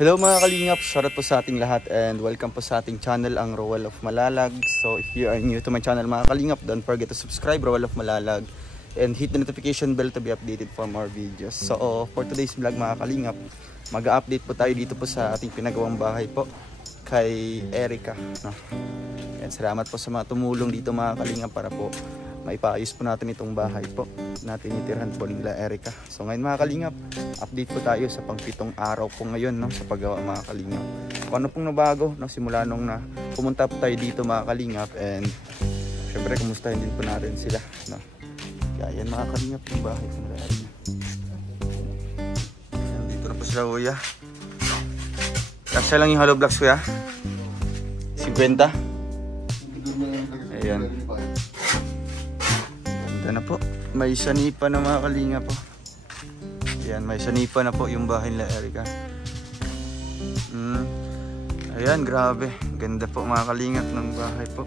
Hello mga kalingap, shoutout po sa ating lahat and welcome po sa ating channel, ang Roel of Malalag. So if you are new to my channel mga kalingap, don't forget to subscribe, Roel of Malalag, and hit the notification bell to be updated for more videos. So for today's vlog mga kalingap, mag-update po tayo dito po sa ating pinagawang bahay po kay Erica, no? And salamat po sa mga tumulong dito mga kalingap para po maipaayos po natin itong bahay po na tinitirhan po nila Erica. So ngayon mga kalingap, update po tayo sa pang-pitong araw po ngayon, no, sa paggawa mga kalingap. Kung ano pong nabago, no, simula nung na pumunta po tayo dito mga kalingap, and syempre kumustahin din po natin sila, no. Kaya yan mga kalingap yung bahay po nila Erica. Dito na po sila kuya. Kasya lang yung hollow blocks kuya? 50? Ayan. Ganda na po. May sanipa na mga kalinga po. Ayan, may sanipa na po yung bahay nila Erica. Ayan, grabe. Ganda po mga kalingap ng bahay po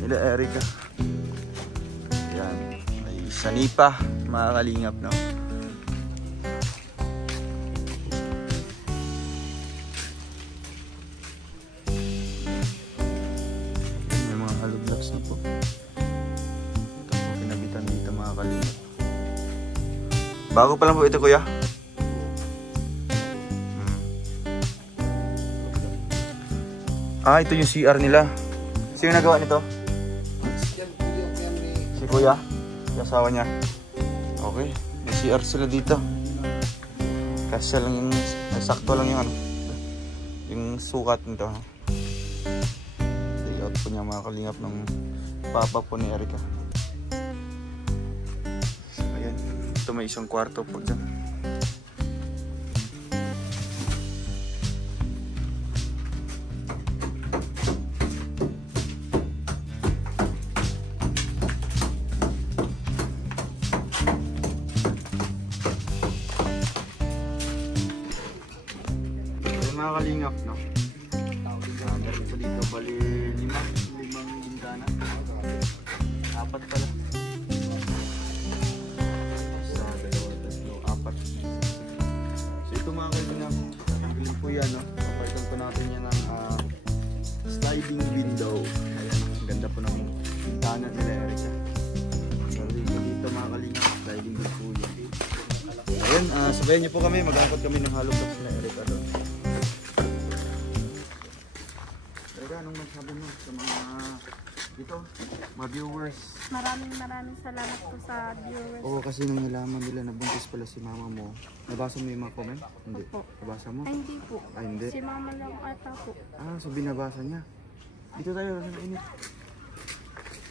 nila Erica. Ayan, may sanipa mga kalingap, no? May mga hollow blocks na po. Bago pa lang po ito kuya. Ito yung CR nila. Sino nagawa nito? Si kuya? Yung asawa niya. Okay, may CR sila dito. Kasi lang yung sakto lang yung ano, yung sukat nito. Layout po niya mga kalingap ng papa po ni Erica. Ito may isang kwarto po dyan. Ito mga kalingap, no? Meron po dito, bali limang bintana. Apat pala. Mga kalingap, tatanggalin po yan, no? Papalitan po natin yan ng sliding window. Ayan, ganda po ng bintana nila Erica. Dito mga kalingap, sliding window po yan. Ayan, sabayan niyo po kami, mag-angkot kami ng hollow blocks nila Erica doon. Erica, anong masabi mo sa mga dito, mga viewers? Maraming salamat po sa viewers. Oo, kasi nung nalaman nila na buntis pala si mama mo, nabasa mo yung mga comment? Hindi. Opo. Nabasa mo? Ay, hindi po. Ay, hindi. Si mama lang ata po. So binabasa niya. Dito tayo, sa mainit.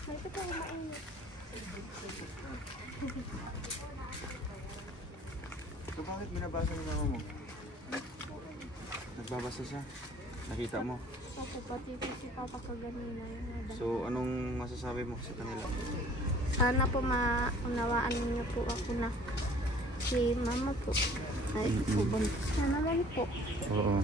May ito po, mainit. So bakit binabasa ni mama mo? Nagbabasa siya? Nakita mo? Opo, pati po si papa kaganina. So anong masasabi mo sa kanila? Sana po maunawaan niyo po ako na si mama po ay buntis na naman po. Oo.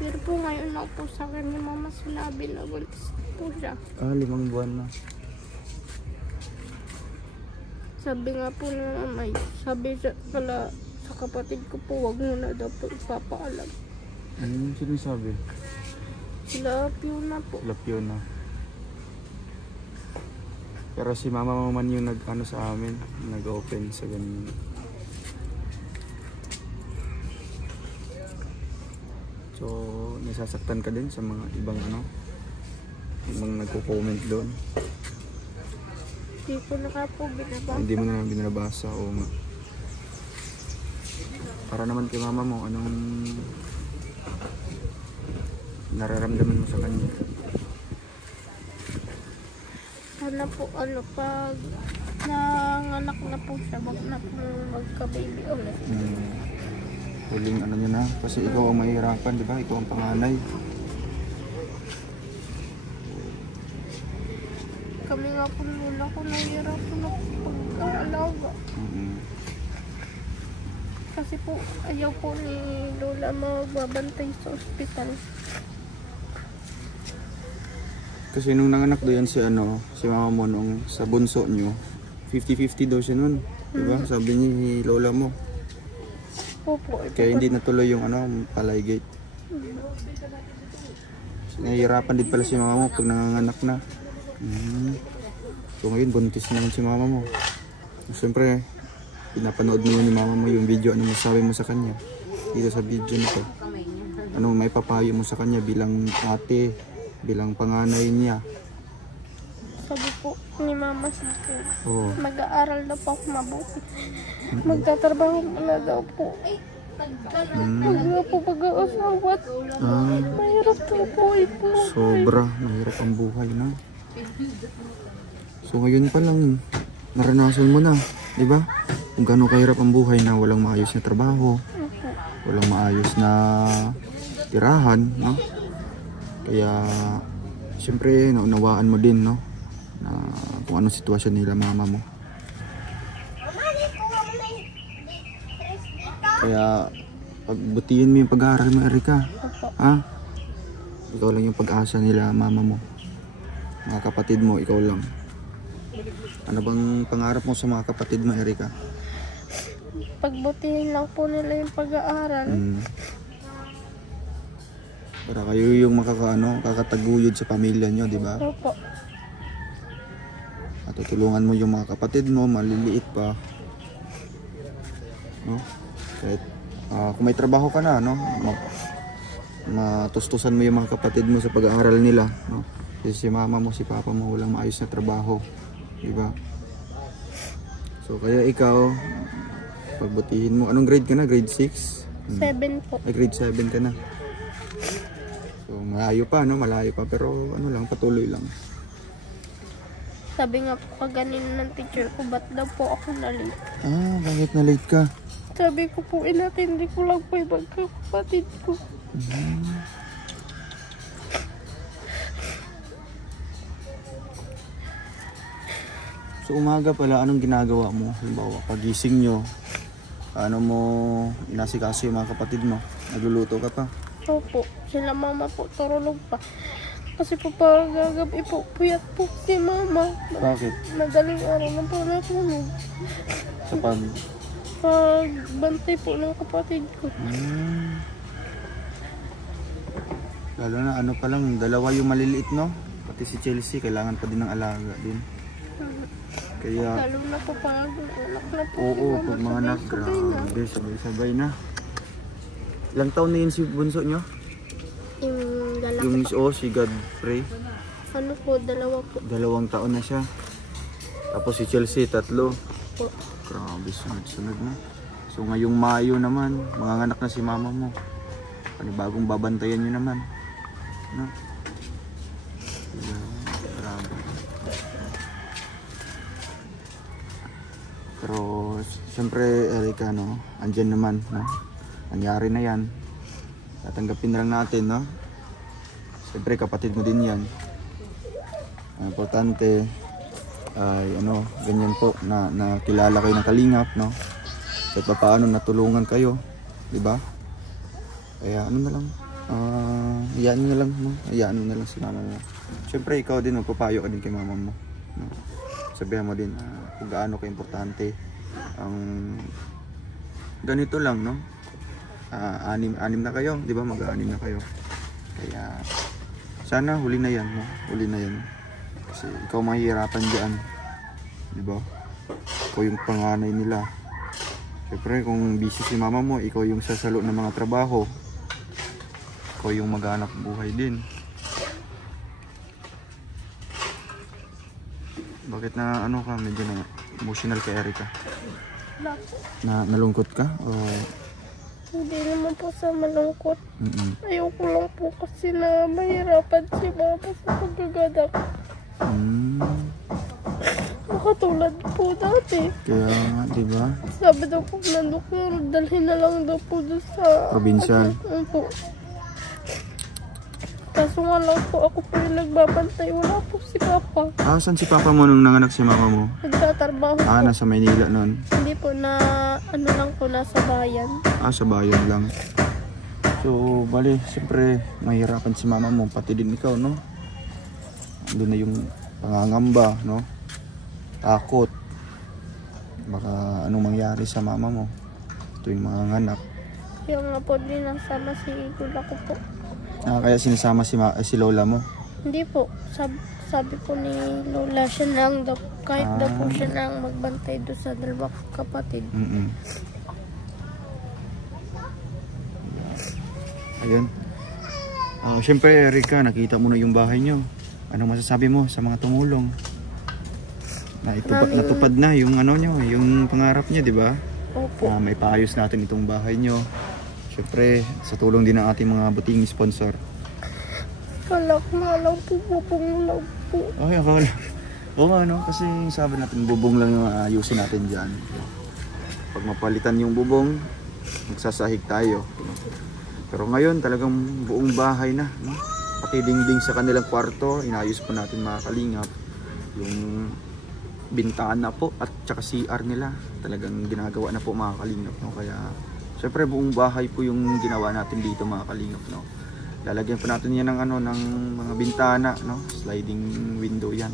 Pero po ngayon na po sa akin ni mama sinabi na buntis po siya. 5 buwan na. Sabi nga po na mama, sabi pala sa kapatid ko po, wag mo na daw po ipapaalam. Sino sabi? Sila Fiona po. Sila Fiona. Pero si mama mo man yung nag-ano sa amin, nag-open sa ganun. So, nasasaktan ka din sa mga ibang ano, ibang nagko-comment doon. Hindi ko na ka po binabasa. Hindi mo na binabasa, o nga. Para naman kay mama mo, anong nararamdaman mo sa kanya? Sana po pag nanganak na po siya, wag na po magka-baby ulit. Huling ano nyo na, kasi ikaw ang mahihirapan, di ba? Ikaw ang panganay. Kami nga po lula ko nahihirapan na pag-aalaga. Kasi po ayaw po ni Lola magbabantay sa ospital. Kasi nung nanganak doon si si mama mo nung sa bunso nyo, 50-50 daw siya nun. Diba? Sabi ni lola mo. Opo. Kaya hindi natuloy yung palay gate. Nahihirapan din pala si mama mo pag nanganganak na. So ngayon buntis naman si mama mo. Siyempre, pinapanood mo ni mama mo yung video. Ano masabi mo sa kanya dito sa video nito? Ano may papayo mo sa kanya bilang ate, bilang panganay niya? Sabi po ni mama sa akin, mag-aaral daw po ako mabuti. Magtatrabaho na daw po. Huwag na po pag-aasawa. Mahirap daw po ito. Sobra, mahirap ang buhay na. So ngayon pa lang, naranasan mo na, di ba? Kung gaano kahirap ang buhay na walang maayos na trabaho, walang maayos na tirahan, no? Kaya, siyempre, naunawaan mo din, no? Na kung anong sitwasyon nila mama mo. Kaya pagbutihin mo yung pag-aaral mo, Erica. Ha? Ikaw lang yung pag-asa nila mama mo. Mga kapatid mo, ikaw lang. Ano bang pangarap mo sa mga kapatid mo, Erica? Pagbutihin lang po nila yung pag-aaral. Para kayo yung kakataguyod sa pamilya nyo, di ba? Opo. At tutulungan mo yung mga kapatid mo, maliliit pa. No? Kahit kung may trabaho ka na, no? Matustusan mo yung mga kapatid mo sa pag-aaral nila, no? Kasi si mama mo, si papa mo walang maayos na trabaho, di ba? So kaya ikaw, pagbutihin mo. Anong grade ka na? Grade 6? 7 po. Ay, grade 7 ka na. So malayo pa, no? Malayo pa, pero patuloy lang. Sabi nga po kanina ng teacher ko, ba't daw po ako na-late? Bakit na late ka? Sabi ko po, inatindi ko lang po yung magkakapatid ko. So umaga pala, anong ginagawa mo? Halimbawa, pagising nyo, paano mo inasikaso yung mga kapatid mo? Nagluluto ka pa? Opo, sila mama po, turulog pa. Kasi po pag gagabi po, puyat po si mama. Bakit? Madaling araw na po natulog. Sa Pagbantay po ng kapatid ko. Lalo na pa lang, dalawa yung maliliit, no? Pati si Chelsea, kailangan pa din ng alaga din. Kaya, Lalo na po pag anak na po. oo, pag mga anak, grabe, sabay-sabay na. Ilang taon na yun si bunso nyo? Yung lalaki Yung si Godfrey. ano po, 2 po. 2 taon na siya. Tapos si Chelsea, 3. Po. Grabe, sunod-sunod na. So ngayong Mayo naman, manganganak na si mama mo. Panibagong babantayan nyo naman. No? Grabe. Pero siyempre, Erica, no? Andyan naman, no? Nangyari na yan. Tatanggapin na lang natin, no? Siyempre, kapatid mo din yan. Ang importante ay ganyan po na kilala kayo ng kalingap, no? At paano natulungan kayo, di ba? Kaya na lang, hayaan nyo na lang, no? Hayaan mo na lang si mama mo. Siyempre, ikaw din, magpapayo ka din kay mama mo, no? Sabihan mo din kung gaano ka-importante ang ganito lang, no? Anim na kayo, di ba? Mag-6 na kayo. Kaya sana huli na yan, no? Huli na yan. Kasi ikaw mahihirapan dyan, di ba? Ikaw yung panganay nila. Siyempre kung busy si mama mo, ikaw yung sasalo ng mga trabaho, ikaw yung maghanap buhay din. Bakit na ka, medyo na emotional ka, Erica? Nalungkot ka? O... Hindi naman po sa malungkot. Ayoko lang po kasi na mahirapan si mama sa pagkaganak. Makatulad po dati. Kaya nga, di ba? Sabi daw po ng doktor, dalhin na lang daw po doon sa... Provincial. Po. Kaso nga lang po, ako po yung nagbabantay. Wala po si Papa. Saan si Papa mo nung nanganak si mama mo? Nagtatrabaho po. Nasa Maynila nun? Hindi po na, lang po, nasa bayan. Sa bayan lang. So, bali, siyempre, mahirapan si mama mo, pati din ikaw, no? Andun na yung pangangamba, no? Takot. Baka anong mangyari sa mama mo tuwing mga anak. Kaya nga po din nasama si lola ko po. Kaya sinasama si lola mo? Hindi po. Sabi po ni lola siya lang daw, kahit daw po siya lang magbantay doon sa dalawang kapatid. Ayun. Siyempre, Erika, nakita mo na yung bahay nyo. Anong masasabi mo sa mga tumulong? Natupad na yung ano nyo, yung pangarap nyo, di ba? Opo. May paayos natin itong bahay nyo. Siyempre, sa tulong din ng ating mga buting sponsor. Kalak na lang po, bubong lang po. Ay, akala. Oo nga, no? Kasi sabi natin, bubong lang yung ayusin natin dyan. Pag mapalitan yung bubong, magsasahig tayo. Pero ngayon, talagang buong bahay na, no? Pati dingding sa kanilang kwarto, inayos po natin mga kalingap. Yung bintana po at saka CR nila, talagang ginagawa na po mga kalingap, no? Kaya, syempre buong bahay po yung ginawa natin dito mga kalingap, no? Lalagyan po natin yan ng ng mga bintana, no? Sliding window yan.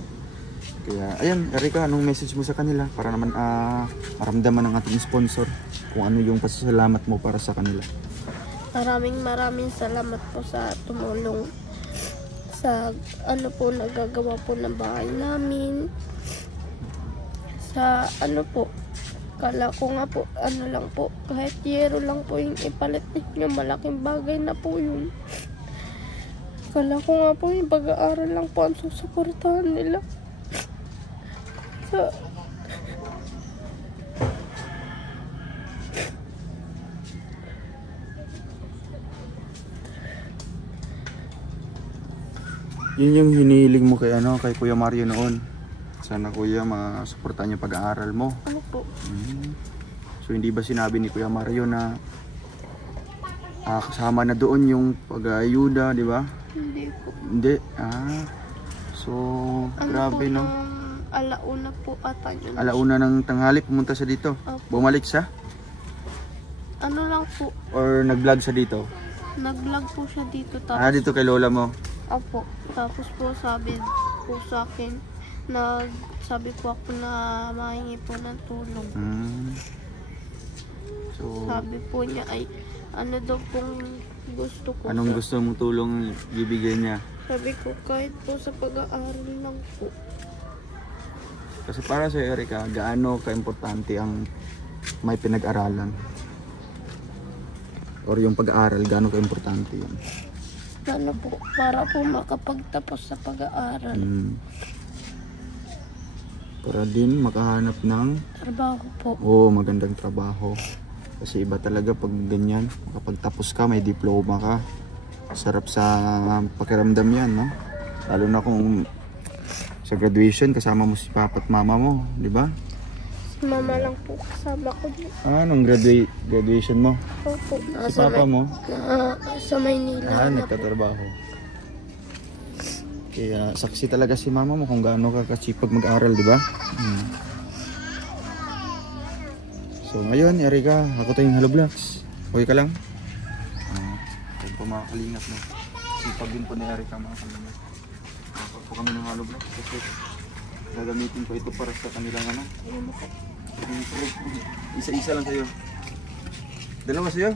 Kaya ayan, Erika, anong message mo sa kanila para naman maramdaman ng ating sponsor kung ano yung pasasalamat mo para sa kanila? Maraming salamat po sa tumulong sa po nagagawa po ng bahay namin. Sa po, kala ko nga po, lang po, kahit yero lang po yung ipalit ninyo, malaking bagay na po yun. Kala ko nga po yung pag-aaral lang po ang susuportahan nila. Yun yung hinihiling mo kay kay Kuya Mario noon. Sana kuya masuportahan yung pag-aaral mo. Opo. So hindi ba sinabi ni Kuya Mario na kasama na doon yung pag-ayuda, di ba? Hindi po. Hindi. So grabe, no? Alauna po ata yun. Alauna ng tanghali pumunta siya dito. Opo. Bumalik siya? Lang po. Or nag-vlog siya dito? Nag-vlog po siya dito. Tapos, Dito kay lola mo? Opo. Tapos po sabi po sa akin, sabi po ako na mahingi po ng tulong. So, sabi po niya ay daw pong gusto ko. Anong gusto mong tulong bibigyan niya? Sabi ko kahit po sa pag-aaral lang po. Kasi para sa Erika, gaano ka-importante ang may pinag-aralan? Or yung pag-aaral, gaano ka-importante yun? Po, para po makapagtapos sa pag-aaral. Para din makahanap ng trabaho po. Magandang trabaho. Kasi iba talaga pag ganyan, makapagtapos ka, may diploma ka. Sarap sa pakiramdam yan, no? Lalo na kung sa graduation, kasama mo si papa at mama mo, di ba? Si mama lang po kasama ko dito. Anong graduation mo? Opo. Si papa mo? Sa Maynila. Nagtatrabaho. Kaya saksi talaga si mama mo kung gaano ka kasipag mag-aral, di ba? So ngayon, Erika, ako tayong Hello Vlogs. Okay ka lang? Huwag po mga kalingap, no? Sipag din po ni Erika, mga kalingap. Nakapag po kami ng Hello Vlogs kasi gagamitin ko ito para sa kanilang isa-isa lang sa'yo. Dalawa sa'yo?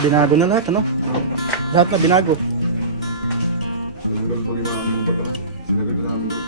Binago na lahat, ano? Lahat na binago. Tinanggal pa rin mga bata na. Sinagad na namin doon.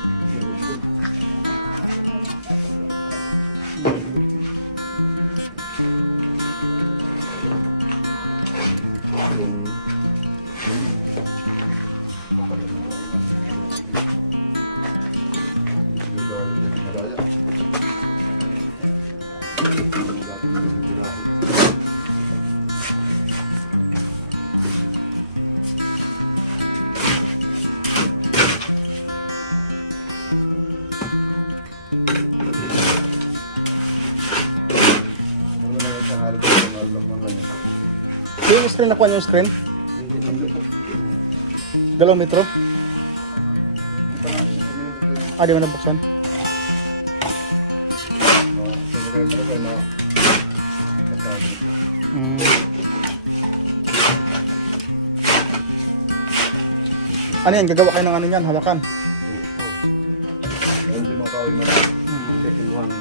Yung screen, nakuha niyo yung screen? 2 metro? Ah, di mo nabuksan? Ano yan? Gagawa kayo ng ano yan? Hawakan? Ayun si mga kawin mo. Tekiluhan.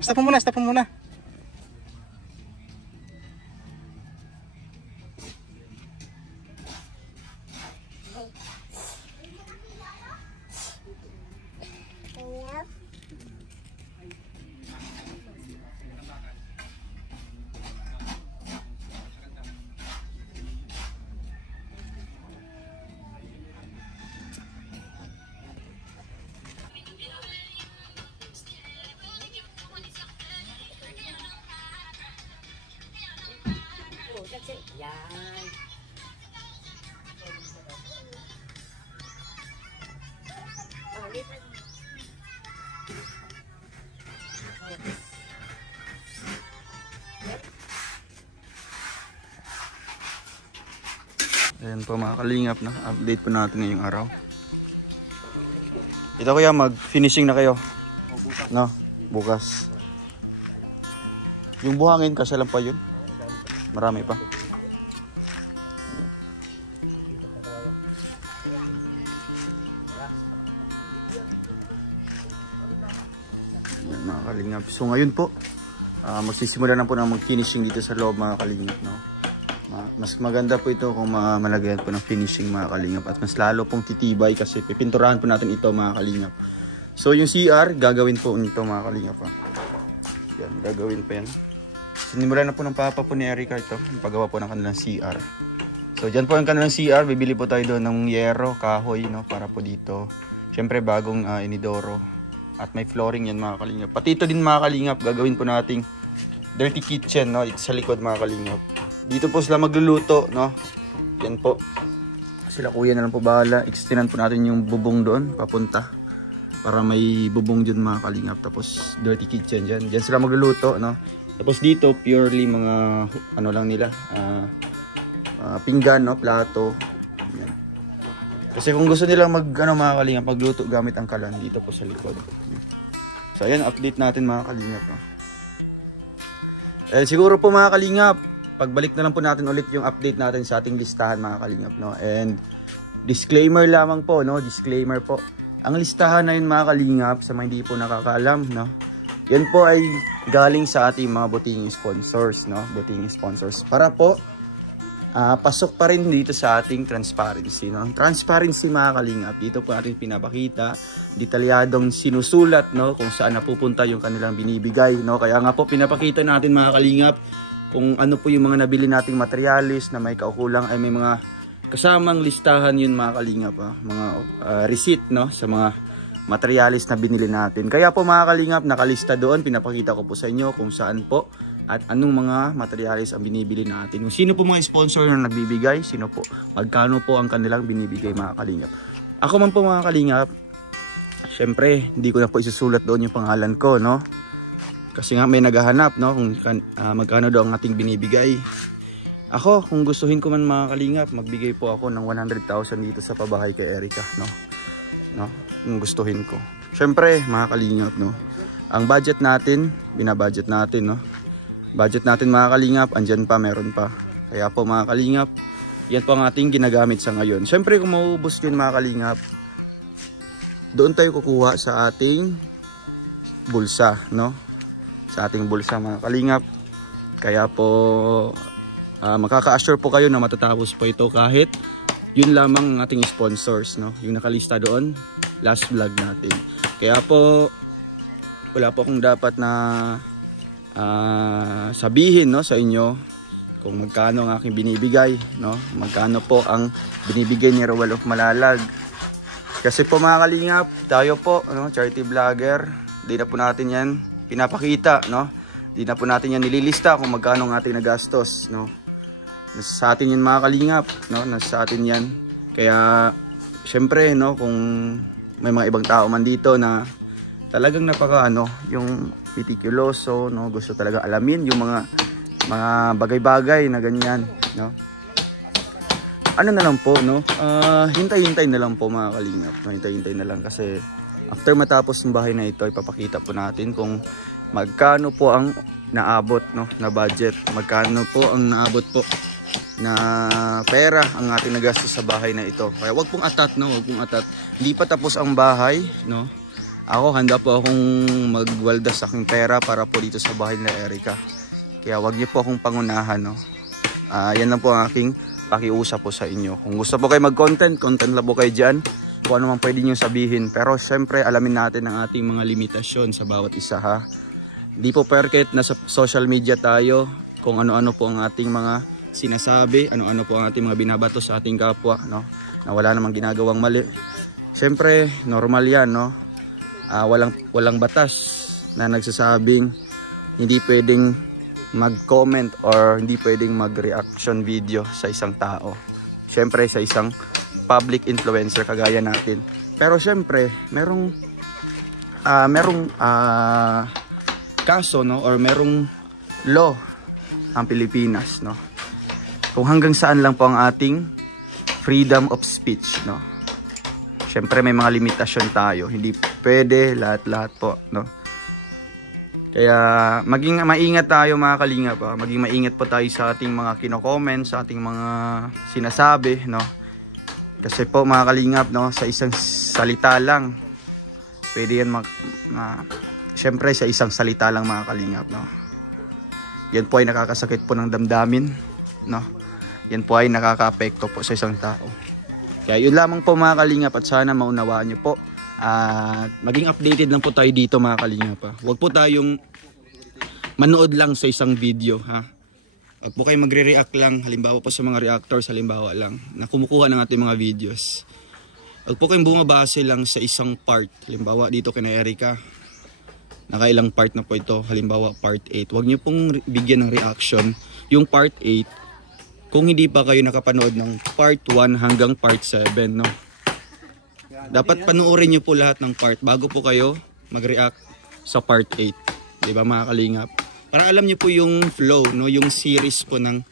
Stop mo muna, stop mo muna. Yan. Ayan po mga kalingap na. Update po natin ngayong araw. Ito kuya, mag-finishing na kayo. No, bukas. Yung buhangin, kasi lang pa yun. Marami pa. Ayan, mga kalingap. So ngayon po, magsisimula na po na mag-finishing dito sa loob mga kalingap. No? Mas maganda po ito kung malagyan po ng finishing mga kalingap. At mas lalo pong titibay kasi pipinturahan po natin ito mga kalingap. So yung CR, gagawin po nito mga kalingap. Yan, gagawin pa yan. Sinimulan na po ng papa po ni Erica ito. Yung paggawa po ng kanilang CR. So dyan po ang kanilang CR. Bibili po tayo doon ng yero, kahoy, no, para po dito. Siyempre bagong inidoro. At may flooring yan mga kalingap. Pati ito din mga kalingap. Gagawin po nating dirty kitchen, no, dito sa likod mga kalingap. Dito po sila magluluto, no. Yan po. Sila kuya na lang po bahala. Extendan po natin yung bubong doon papunta. Para may bubong dyan mga kalingap. Tapos dirty kitchen dyan. Dyan sila magluluto, no. Tapos dito purely mga ano lang nila. Pinggan, no, plato. Yan. Kasi kung gusto nila mga kalingap, magluto gamit ang kalan dito po sa likod. So ayan, update natin mga kalingap. Siguro po mga kalingap, pagbalik na lang po natin ulit yung update natin sa ating listahan mga kalingap, no? And disclaimer lamang po, no? Disclaimer po. Ang listahan na yun mga kalingap, sa mga hindi po nakakaalam, no? Yan po ay galing sa ating mga buting sponsors, no? Buting sponsors. Para po, pasok pa rin dito sa ating transparency, no? Transparency mga kalingap, dito po natin pinapakita, detalyadong sinusulat, no? Kung saan napupunta yung kanilang binibigay, no? Kaya nga po pinapakita natin mga kalingap kung ano po yung mga nabili nating materialis na may kaukulang ay may mga kasamang listahan yun mga kalingap, mga receipt, no? Sa mga materialis na binili natin. Kaya po mga kalingap, nakalista doon, pinapakita ko po sa inyo kung saan po at anong mga materialis ang binibili natin. Kung sino po mga sponsor na nagbibigay, sino po, magkano po ang kanilang binibigay mga kalingap. Ako man po mga kalingap, syempre, hindi ko na po isusulat doon yung pangalan ko, no? Kasi nga may naghahanap, no? Kung magkano daw ang ating binibigay. Ako, kung gustuhin ko man mga kalingap, magbigay po ako ng 100,000 dito sa pabahay kay Erica, no? Kung gustuhin ko. Syempre, mga kalingap, no? Ang budget natin, binabudget natin, no? Budget natin mga kalingap, andyan pa, meron pa. Kaya po mga kalingap, yan po ang ating ginagamit sa ngayon. Syempre, kung maubos yun mga kalingap, doon tayo kukuha sa ating bulsa, no? Sa ating bulsa mga kalingap. Kaya po makaka-assure po kayo na matatapos po ito kahit yun lamang ang ating sponsors, no? Yung nakalista doon, last vlog natin. Kaya po wala po akong dapat na sabihin, no, sa inyo kung magkano ang aking binibigay, no? Magkano po ang binibigay ni Roel of Malalag. Kasi po mga kalingap, tayo po, no, charity vlogger, di na po natin yan pinapakita, no? Di na po natin yan nililista kung magkano ang ating nagastos, no? Nasa sa atin yan mga kalingap, no? Nasa sa atin yan. Kaya syempre, no, kung may mga ibang tao man dito na talagang napaka yung meticuloso, no, gusto talaga alamin yung mga bagay-bagay na ganyan, no? Ano na lang po, no? Hintay-hintay na lang po mga kalingap, no? Hintay-hintay na lang kasi after matapos yung bahay na ito, ipapakita po natin kung magkano po ang naabot, no, na budget, magkano po ang naabot po na pera ang ating nagastos sa bahay na ito. Kaya wag pong atat, no, wag pong atat. Hindi pa tapos ang bahay, no. Ako handa po akong magwaldas sa aking pera para po dito sa bahay na Erica. Kaya wag niyo po akong pangunahan, no. Yan lang po ang aking pakiusap po sa inyo. Kung gusto po kayo mag-content, content lang po kayo dyan. Kung ano man pwede nyo sabihin. Pero syempre alamin natin ang ating mga limitasyon sa bawat isa, ha. Di po perket nasa social media tayo kung ano-ano po ang ating mga sinasabi, ano-ano po ang ating mga binabato sa ating kapwa, no, na wala namang ginagawang mali. Syempre normal yan, no. Walang batas na nagsasabing hindi pwedeng mag-comment or hindi pwedeng mag-reaction video sa isang tao. Syempre sa isang public influencer kagaya natin. Pero syempre merong kaso, no, or merong law ang Pilipinas, no, kung hanggang saan lang po ang ating freedom of speech, no. Syempre may mga limitasyon tayo, hindi pwede lahat-lahat po, no. Kaya maging maingat tayo mga kalingap, maging maingat po tayo sa ating mga kino-comment, sa ating mga sinasabi, no. Kasi po mga kalingap, no, sa isang salita lang pwede yan syempre sa isang salita lang mga kalingap, no. Yan po ay nakakasakit po ng damdamin, no. Yan po ay nakaka-apekto po sa isang tao. Kaya yun lamang po mga kalingap at sana maunawaan nyo po. At maging updated lang po tayo dito mga kalingap, ha. Huwag po tayong manood lang sa isang video, ha. Huwag po kayo magre-react lang, halimbawa po sa mga reactors, halimbawa lang, na kumukuha ng ating mga videos. Huwag po kayong bumabase lang sa isang part. Halimbawa dito kina Erica, nakailang part na po ito, halimbawa part 8. Huwag nyo pong bigyan ng reaction yung part 8 kung hindi pa kayo nakapanood ng part 1 hanggang part 7, no. Dapat panoorin nyo po lahat ng part bago po kayo mag-react sa part 8, di ba mga kalingap? Para alam nyo po yung flow, no, yung series po ng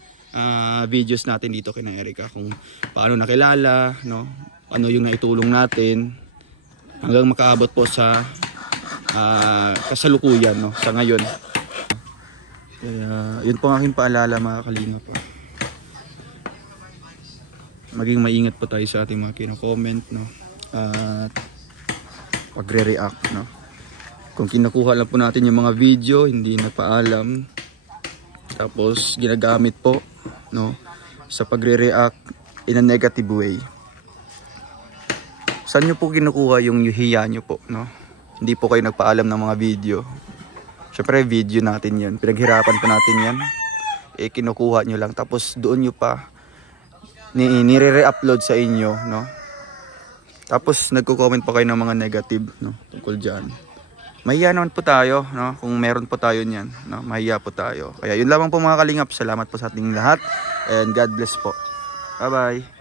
videos natin dito kina Erica, kung paano nakilala, no, ano yung naitulong natin hanggang makaabot po sa kasalukuyan, no, sa ngayon. Kaya yun po ang aking paalala mga kalingap po. Maging maingat po tayo sa ating mga kino-comment, no, at pagre-react, no. Kung kinukuha lang po natin yung mga video, hindi na paalam, tapos ginagamit po, no, sa pagre-react in a negative way. Saan nyo po kinukuha yung hiya nyo po, no? Hindi po kayo nagpaalam ng mga video. Syempre video natin yan, pinaghirapan pa natin yan. Kinukuha nyo lang, tapos doon nyo pa nire-upload sa inyo, no? Tapos nagko-comment pa kayo ng mga negative, no, tungkol dyan. Mahiya naman po tayo, no? Kung meron po tayo niyan, no? Mahiya po tayo. Kaya yun lamang po mga kalingap. Salamat po sa ating lahat and God bless po. Bye bye.